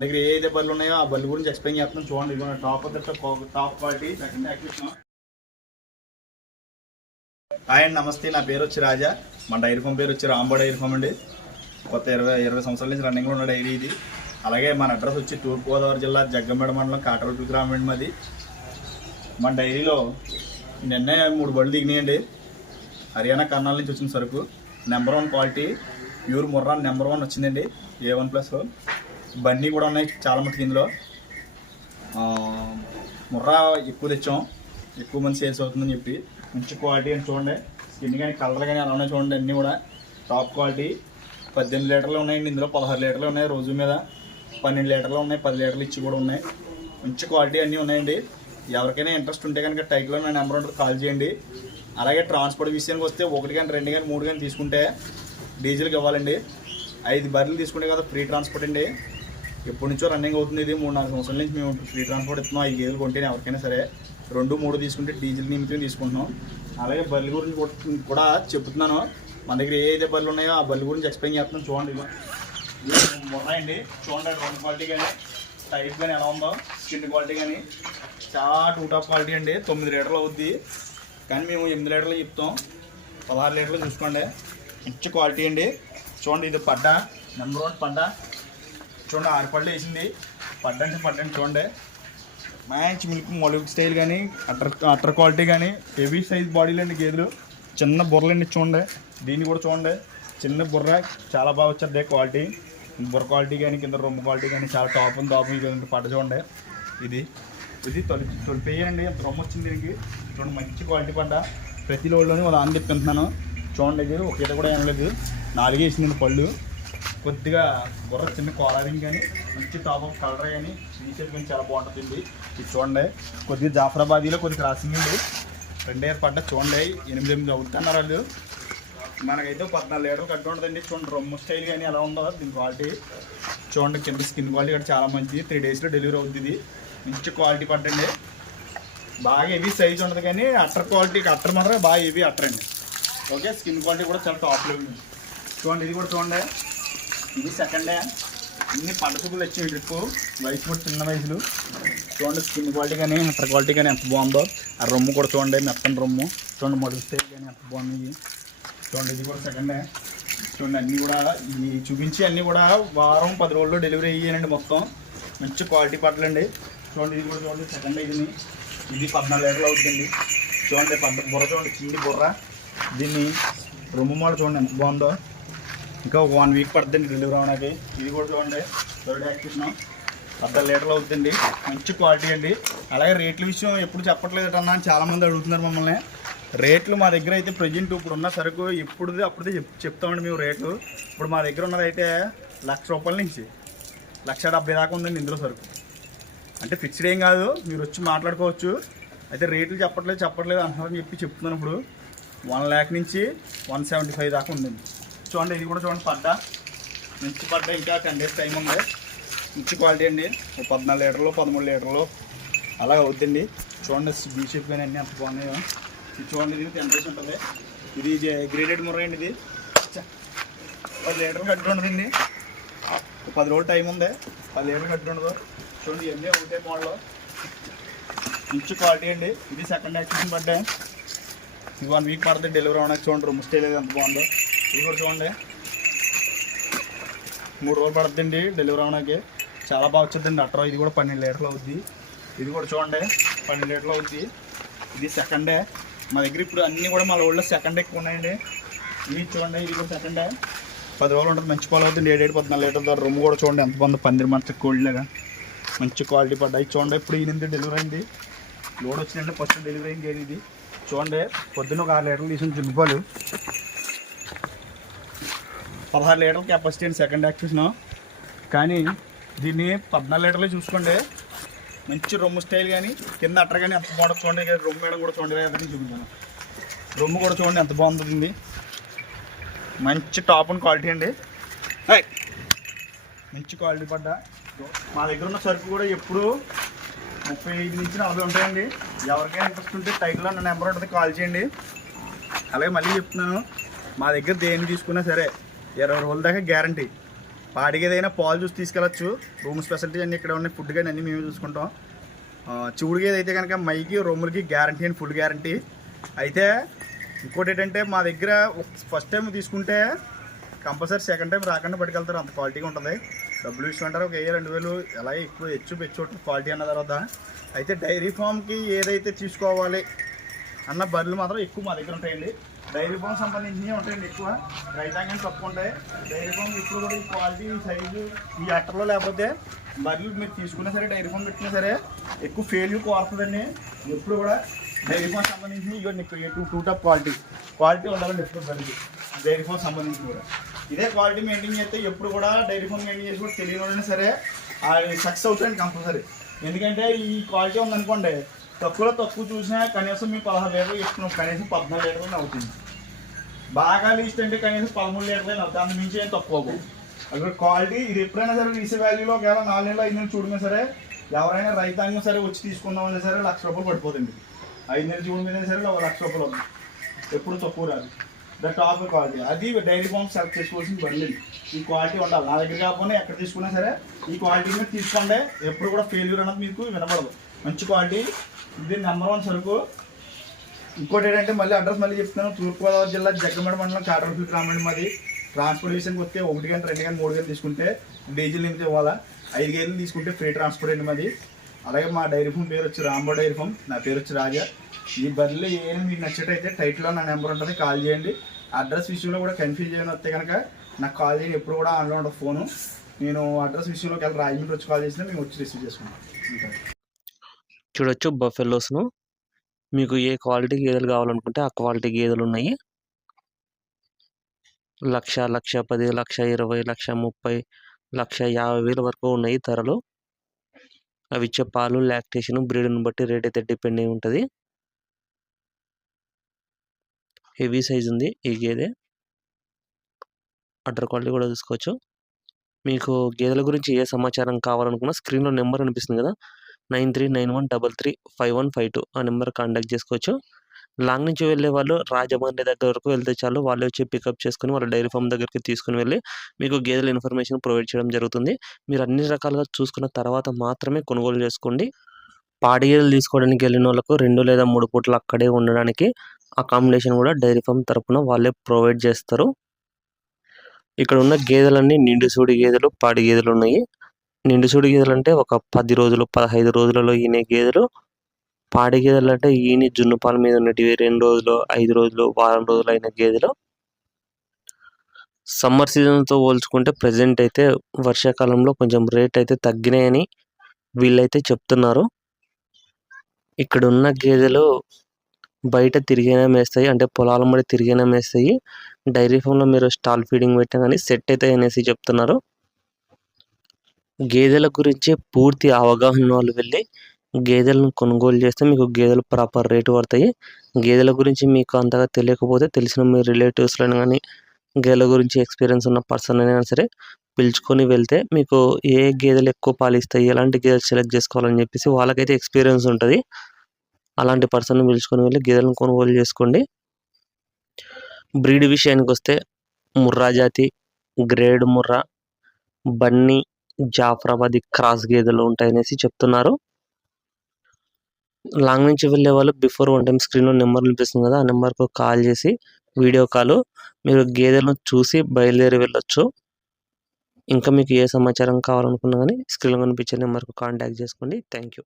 దగ్గర ఏదైతే బళ్ళు ఉన్నాయో ఆ బళ్ళు గురించి ఎక్స్ప్లెయిన్ చేస్తున్నాం. చూడండి, ఇది top quality second active. Hi అండి, నమస్తే. నా పేరు వచ్చి రాజా. మన డైరీ ఫామ్ పేరు వచ్చి రాంబో డైరీ ఫామ్ అండి. కొత్త 20 సంవత్సరాల నుంచి రన్నింగ్లో ఉన్న డైరీ ఇది. అలాగే మన అడ్రస్ వచ్చి తూర్పుగోదావరి జిల్లా జగ్గంపేట మండలం కాటవల్లి గ్రామం అండి మాది. మన డైరీలో నిన్నే 3 బళ్ళు దిగినాయండి. హర్యానా కర్నాల నుంచి వచ్చిన సరుకు number 1 quality pure Murrah number 1 వచ్చిందండి. A1+లో బన్నీ కూడా ఉన్నాయి చాలా మటుకు. ఇందులో ముర్రా ఎక్కువ తెచ్చాం, ఎక్కువ మంది సేల్స్ అవుతుందని చెప్పి. మంచి క్వాలిటీ అని చూడండి, స్కిన్ కానీ కలర్ కానీ అలా ఉన్నాయి చూడండి. అన్నీ కూడా టాప్ క్వాలిటీ. 18 లీటర్లు ఉన్నాయండి, ఇందులో 16 లీటర్లు ఉన్నాయి. రోజు మీద 12 లీటర్లు ఉన్నాయి, 10 లీటర్లు ఇచ్చి కూడా ఉన్నాయి. మంచి క్వాలిటీ అన్నీ ఉన్నాయండి. ఎవరికైనా ఇంట్రెస్ట్ ఉంటే కనుక టైటిల్లో నా నెంబర్ ఉంటుంది, కాల్ చేయండి. అలాగే ట్రాన్స్పోర్ట్ విషయానికి వస్తే 1 కానీ 2 కానీ 3 కానీ తీసుకుంటే డీజిల్కి ఇవ్వాలండి. 5 బర్రెలు తీసుకుంటే కదా ఫ్రీ ట్రాన్స్పోర్ట్ అండి. ఎప్పటి నుంచో రన్నింగ్ అవుతుంది ఇది. 3-4 సంవత్సరాల నుంచి మేము ఫ్రీ ట్రాన్స్పోర్ట్ ఇస్తున్నాం. 5 గేదెలు కొంటే ఎవరికైనా సరే 2-3 తీసుకుంటే డీజిల్ నిమిత్తం తీసుకుంటున్నాం. అలాగే బర్రెల గురించి కూడా చెప్తున్నాను. మన దగ్గర ఏదైతే బర్రెలు ఉన్నాయో ఆ బర్రెల గురించి ఎక్స్ప్లెయిన్ చేస్తున్నాం. చూడండి, ఇవి ఉన్నాయండి. చూడండి, 2 క్వాలిటీ కానీ టైప్ కానీ ఎలా ఉందో, స్కిన్ క్వాలిటీ కానీ చాలా టాప్ క్వాలిటీ అండి. 9 లీటర్లు అవుద్ది, కానీ మేము 8 లీటర్లు చెప్తాం. 16 లీటర్లు చూసుకోండి. మంచి క్వాలిటీ అండి. చూడండి, ఇది పడ్డ నెంబర్ 1 పడ్డ. చూడండి, 6 పళ్ళు వేసింది. పడ్డ అంటే పడ్డండి. చూడండి, మంచి మిల్క్ మొలిక్ స్టైల్ కానీ అటర్ క్వాలిటీ కానీ హెవీ సైజ్ బాడీలు అండి గేదెలు. చిన్న బుర్రలండి. చూడండి, దీన్ని కూడా చూడండి, చిన్న బుర్ర చాలా బాగా వచ్చేది క్వాలిటీ. బుర్ర క్వాలిటీ కానీ కింద రొమ్ము క్వాలిటీ కానీ చాలా టాప్ ఉంది. పడ్డ చూడండి, ఇది తొలిపేయండి. రొమ్ము వచ్చింది దీనికి. చూడండి, మంచి క్వాలిటీ పడ్డ. ప్రతి లోడ్లోని వాళ్ళు ఆన్ తిప్పుతున్నాను. చూడండి, ఇది ఒక ఈత కూడా ఏం లేదు. 4 వేసింది పళ్ళు. కొద్దిగా బుర్ర చిన్న కాలరింగ్ కానీ మంచి టాప్ ఆఫ్ కలర్ కానీ ఫీచర్ కానీ చాలా బాగుంటుంది. ఇది చూడండి, కొద్దిగా జాఫరాబాదీలో కొద్దిగా క్రాసింగ్ అండి. 2 ఇయర్ పడ్డ. చూడండి, 8 అవుతున్నారు వాళ్ళు. మనకైతే 14 లీటర్లు కట్టు ఉంటుందండి. చూడండి, రొమ్ము స్టైల్ కానీ ఎలా ఉందో దీని క్వాలిటీ. చూడండి, కింద స్కిన్ క్వాలిటీ కూడా చాలా మంచిది. 3 డేస్లో డెలివరీ అవుతుంది ఇది. మంచి క్వాలిటీ పట్టండి. బాగా హెవీ సైజ్ ఉంటుంది కానీ అట్టర్ క్వాలిటీ అట్టర్ మాత్రమే బాగా హెవీ అట్టర్ అండి. ఓకే, స్కిన్ క్వాలిటీ కూడా చాలా టాప్ లెవెల్ ఉంది. చూడండి, ఇది కూడా చూడండి, ఇది సెకండ్ డే. ఇన్ని పడచుకులు వచ్చాయి ట్రిప్. వయసు కూడా చిన్న వయసులు. చూడండి, స్కిన్ క్వాలిటీ కానీ అట్టర్ క్వాలిటీ కానీ ఎంత బాగుందో. ఆ రొమ్ము కూడా చూడండి, మెత్తని రొమ్ము. చూడండి, మొదటి స్టైల్ కానీ ఎంత బాగున్నాయి. చూడండి, ఇది కూడా సెకండ్ డే. చూడండి, అన్నీ కూడా ఇవి చూపించి అన్నీ కూడా వారం 10 రోజుల్లో డెలివరీ అయ్యానండి మొత్తం. మంచి క్వాలిటీ పట్టలండి. చూడండి, ఇది కూడా చూడండి, సెకండ్ డే. ఇది 14 లీటర్లు అవుతుందండి. చూడండి, బుర్ర చూడండి, చిన్ని బుర్ర. దీన్ని రొమ్ము మాడ చూడండి ఎంత బాగుందో. ఇంకా 1 వీక్ పడుతుందండి డెలివరీ అవడానికి. ఇది కూడా చూడండి, థర్డ్ యాక్టివేషన్ 14 లీటర్లు అవుతుందండి. మంచి క్వాలిటీ అండి. అలాగే రేట్ల విషయం ఎప్పుడు చెప్పట్లేదన్నా అని చాలామంది అడుగుతున్నారు మమ్మల్ని. రేట్లు మా దగ్గర అయితే ప్రజెంట్ ఇప్పుడు ఉన్న సరుకు అప్పుడే చెప్తామండి మేము రేట్లు. ఇప్పుడు మా దగ్గర ఉన్నదైతే ₹1,00,000 నుంచి ₹1,70,000 దాకా ఉందండి ఇందులో సరుకు. అంటే ఫిక్స్డ్ ఏం కాదు, మీరు వచ్చి మాట్లాడుకోవచ్చు. అయితే రేట్లు చెప్పట్లేదు అంటున్నారని చెప్తున్నాను. ఇప్పుడు 1,00,000 నుంచి 175 దాకా ఉందండి. చూడండి, ఇది కూడా చూడండి, పడ్డ మంచి పడ్డ. ఇంకా 10 డేస్ టైం ఉంది. మంచి క్వాలిటీ అండి. 14 లీటర్లు 13 లీటర్లు అలా అవుతుందండి. చూడండి, బీ షేప్ కానీ అన్నీ అంత బాగున్నాయో. ఇది చూడండి, ఇది 10 డేస్ ఉంటుంది. ఇది గ్రేడెడ్ ముర్రా అండి. ఇది 10 లీటర్లు కట్టి ఉండదండి. 10 రోజులు టైం ఉంది. 10 లీటర్లు కట్టి ఉండదు. చూడండి, ఇవన్నీ ఒకటే మోడల్. మంచి క్వాలిటీ అండి. ఇది సెకండ్ యాక్టివేషన్ పడ్డా. ఇది 1 వీక్ పడుతుంది డెలివరీ అవడానికి. చూడండి, రొమ్ము స్టైల్ ఎంత బాగుందో. ఇది కూడా చూడండి, 3 రోజులు పడుతుందండి డెలివరీ అవడానికి. చాలా బాగా వచ్చిందండి అట్రా. ఇది కూడా 12 లీటర్లు అవుద్ది. ఇది కూడా చూడండి, 12 లీటర్లు అవుద్ది. ఇది సెకండ్ డే. మా దగ్గర ఇప్పుడు అన్నీ కూడా మా ఊళ్ళో సెకండ్ ఎక్కువ ఉన్నాయండి. ఇది చూడండి, ఇది కూడా సెకండ్ డే. 10 రోజులు ఉంటుంది. మంచి పాలు అవుతుంది. 7-14 లీటర్ల ద్వారా. రొమ్ము కూడా చూడండి ఎంత బాగుందో, 12 మంత్స్ కోల్డ్లాగా మంచి క్వాలిటీ పడ్డాయి. చూడండి, ఇప్పుడు 8 డెలివరీ అయింది. లోడ్ వచ్చిందంటే ఫస్ట్ డెలివరీ అయింది ఇది. చూడండి, పొద్దున్న ఒక 6 లీటర్లు తీసిన జిగ్గుపాలు. 16 లీటర్ల కెపాసిటీ అండి సెకండ్ యాక్టివేషన్. కానీ దీన్ని 14 లీటర్లు చూసుకోండి. మంచి రొమ్ము స్టైల్ కానీ కింద అట్టర్ కానీ ఎంత బాగుంటుంది చూడండి. రొమ్ము మేడం కూడా చూడండి, అదని చూపించాను. రొమ్ము కూడా చూడండి ఎంత బాగుంటుంది. మంచి టాప్ అండ్ క్వాలిటీ అండి. మంచి క్వాలిటీ పడ్డా. మా దగ్గర ఉన్న సరుకు కూడా ఎప్పుడు 35 నుంచి 40 ఉంటాయండి. ఎవరికైనా ఇంట్రెస్ట్ ఉంటే టైటిల్లో నా నెంబర్ ఉంటుంది, కాల్ చేయండి. అలాగే మళ్ళీ చెప్తున్నాను, మా దగ్గర దేన్ని తీసుకున్నా సరే 20 రోజుల దాకా గ్యారంటీ. పాడికి ఏదైనా పాలు చూసి తీసుకెళ్ళచ్చు. రూమ్ స్పెషాలిటీ అన్నీ ఇక్కడ ఉన్నాయి. ఫుడ్ కానీ అన్నీ మేము చూసుకుంటాం. చివుడికి ఏదైతే కనుక మైకి రొమ్ములకి గ్యారంటీ అండ్ ఫుల్ గ్యారంటీ. అయితే ఇంకోటి ఏంటంటే మా దగ్గర ఫస్ట్ టైం తీసుకుంటే కంపల్సరీ సెకండ్ టైం రాకుండా పట్టుకెళ్తారు, అంత క్వాలిటీగా ఉంటుంది. డబ్బులు ఇష్టమంటారు, ఒక 1000-2000 ఎలా ఎక్కువ పెచ్చు క్వాలిటీ అన్న తర్వాత. అయితే డైరీ ఫామ్కి ఏదైతే తీసుకోవాలి అన్న బర్రెలు మాత్రం ఎక్కువ మా దగ్గర ఉంటాయండి. డైరీ ఫామ్ సంబంధించినవి ఉంటాయండి ఎక్కువ, రైతాంగాన్ని తక్కువ ఉంటాయి. డైరీ ఫామ్ ఇప్పుడు కూడా ఈ క్వాలిటీ సైజు ఈ యాక్టర్లో లేకపోతే బర్రెలు మీరు తీసుకున్నా సరే డైరీ ఫామ్ పెట్టినా సరే ఎక్కువ ఫెయిల్యూర్ కోరుతుందండి. ఎప్పుడు కూడా డైరీ ఫామ్ సంబంధించి ఇవన్నీ టూ టాప్ క్వాలిటీ ఉండాలండి ఎప్పుడు బర్రెలు. డైరీ ఫామ్ సంబంధించి కూడా ఇదే క్వాలిటీ మెయింటైన్ చేస్తే ఎప్పుడు కూడా డైరీ ఫామ్ మెయింటైన్ చేసి కూడా తెలియని సరే సక్సెస్ అవుతాయండి కంపల్సరీ. ఎందుకంటే ఈ క్వాలిటీ ఉందనుకోండి, తక్కువ చూసినా కనీసం మీ 16 లీటర్లు ఇస్తున్నాం, కనీసం 14 లీటర్లు అవుతుంది. బాగా లీస్ట్ అంటే కనీసం 13 లీటర్లు అవుతుంది, అంత మించి ఏం తక్కువ. అక్కడ క్వాలిటీ ఇది ఎప్పుడైనా సరే రీసే వాల్యూలో ఒకవేళ 4 నెలలు 5 నెలలు చూడమే సరే ఎవరైనా రైతాంగం సరే వచ్చి తీసుకుందామన్నా సరే ₹1,00,000 పడిపోతుంది. 5 నెలలు చూడమైనా సరే ₹1,00,000 అవుతుంది, ఎప్పుడు తక్కువ రాదు. ద టాప్ క్వాలిటీ అది డైరీ ఫామ్ సెలెక్ట్ చేసుకోవాల్సిన బర్రెలు. ఈ క్వాలిటీ ఉండాలి. నా దగ్గర కాకుండా ఎక్కడ తీసుకున్నా సరే ఈ క్వాలిటీ మీద తీసుకోండి, ఎప్పుడు కూడా ఫెయిల్యూర్ అన్నది మీకు వినపడదు. మంచి క్వాలిటీ, ఇది నెంబర్ 1 సరుకు. ఇంకోటి ఏంటంటే మళ్ళీ అడ్రస్ మళ్ళీ చెప్తున్నాను, తూర్పుగోదావరి జిల్లా జగ్గమేడ మండలం కాటరపల్లి గ్రామం. మాది ట్రాన్స్పోర్టేషన్కి వస్తే 1 గంట 2 గంట 3 గంటలు తీసుకుంటే డీజిల్ నిమిషం ఇవ్వాలా, 5 గంటలు తీసుకుంటే ఫ్రీ ట్రాన్స్పోర్ట్ అండి మాది. అలాగే మా డైరీ ఫామ్ పేరు వచ్చి రాంబో డైరీ ఫామ్, నా పేరు వచ్చి రాజా. ఈ బర్రెలు ఏమైనా మీకు నచ్చినట్టయితే టైటిల్లో నా నెంబర్ ఉంటుంది, కాల్ చేయండి. అడ్రస్ విషయంలో కూడా కన్ఫ్యూజ్ చేయని వస్తే కనుక నాకు కాల్ చేయండి, ఎప్పుడు కూడా ఆన్లో ఉంటుంది ఫోను. నేను అడ్రస్ విషయంలోకి వెళ్ళి రాజమండ్రి వచ్చి కాల్ చేసినా మేము వచ్చి రిసీవ్ చేసుకుంటాం. చూడొచ్చు బఫెలోస్ను. మీకు ఏ క్వాలిటీ గేదెలు కావాలనుకుంటే ఆ క్వాలిటీ గేదెలు ఉన్నాయి. 1,00,000, 1,10,000, 1,20,000, 1,30,000, 1,50,000 వరకు ఉన్నాయి ధరలు. అవి ఇచ్చే పాలు, లాక్టేషన్, బ్రీడ్ని బట్టి రేట్ అయితే డిపెండ్ అయి ఉంటుంది. హెవీ సైజ్ ఉంది ఈ గేదె. అడ్డర్ క్వాలిటీ కూడా చూసుకోవచ్చు. మీకు గేదెల గురించి ఏ సమాచారం కావాలనుకున్నా స్క్రీన్లో నెంబర్ అనిపిస్తుంది కదా, 9391335152 ఆ నెంబర్ కాంటాక్ట్ చేసుకోవచ్చు. లాంగ్ నుంచి వెళ్ళే వాళ్ళు రాజమండ్రి దగ్గర వరకు వెళ్తే చాలు, వాళ్ళే వచ్చి పికప్ చేసుకుని వాళ్ళ డైరీ ఫామ్ దగ్గరికి తీసుకుని వెళ్ళి మీకు గేదెల ఇన్ఫర్మేషన్ ప్రొవైడ్ చేయడం జరుగుతుంది. మీరు అన్ని రకాలుగా చూసుకున్న తర్వాత మాత్రమే కొనుగోలు చేసుకోండి. పాడి గేదెలు తీసుకోవడానికి వెళ్ళిన వాళ్ళకు 2 లేదా 3 పూటలు అక్కడే ఉండడానికి అకామిడేషన్ కూడా డైరీ ఫామ్ తరఫున వాళ్ళే ప్రొవైడ్ చేస్తారు. ఇక్కడ ఉన్న గేదెలన్నీ నిండుసూడి గేదెలు, పాడి గేదెలు ఉన్నాయి. నిండుసూడి గేదెలు అంటే ఒక 10 రోజులు 15 రోజులలో ఈనే గేదెలు. పాడి గేదెలు అంటే ఈని జున్ను పాల మీద ఉన్నటివి 2 రోజులు 5 రోజులు వారం రోజులు అయిన గేదెలు. సమ్మర్ సీజన్తో పోల్చుకుంటే ప్రజెంట్ అయితే వర్షాకాలంలో కొంచెం రేట్ అయితే తగ్గినాయని వీళ్ళైతే చెప్తున్నారు. ఇక్కడ ఉన్న గేదెలు బయట తిరిగైనా మేస్తాయి, అంటే పొలాల మడి తిరిగైనా మేస్తాయి. డైరీ ఫామ్లో మీరు స్టాల్ ఫీడింగ్ పెట్టినా కానీ సెట్ అవుతాయి అనేసి చెప్తున్నారు. గేదెల గురించి పూర్తి అవగాహన వాళ్ళు వెళ్ళి గేదెలను కొనుగోలు చేస్తే మీకు గేదెలు ప్రాపర్ రేటు పడతాయి. గేదెల గురించి మీకు అంతగా తెలియకపోతే తెలిసిన మీ రిలేటివ్స్లను కానీ గేదెల గురించి ఎక్స్పీరియన్స్ ఉన్న పర్సన్ అయినా సరే పిలుచుకొని వెళ్తే మీకు ఏ గేదెలు ఎక్కువ పాలిస్తాయి, ఎలాంటి గేదెలు సెలెక్ట్ చేసుకోవాలని చెప్పేసి వాళ్ళకైతే ఎక్స్పీరియన్స్ ఉంటుంది. అలాంటి పర్సన్ పిలుచుకొని వెళ్ళి గేదెలను కొనుగోలు చేసుకోండి. బ్రీడ్ విషయానికి వస్తే ముర్రా జాతి, గ్రేడ్ ముర్రా, బన్నీ, జాఫ్రాబాదీ క్రాస్ గేదెలు ఉంటాయనేసి చెప్తున్నారు. లాంగ్ నుంచి వెళ్ళే వాళ్ళు బిఫోర్ 1 టైం స్క్రీన్లో నెంబర్ అనిపిస్తుంది కదా, ఆ నెంబర్కు కాల్ చేసి వీడియో కాల్ మీరు గేదెలను చూసి బయలుదేరి వెళ్ళొచ్చు. ఇంకా మీకు ఏ సమాచారం కావాలనుకున్నా కానీ స్క్రీన్లో కనిపించే నెంబర్కు కాంటాక్ట్ చేసుకోండి. Thank you.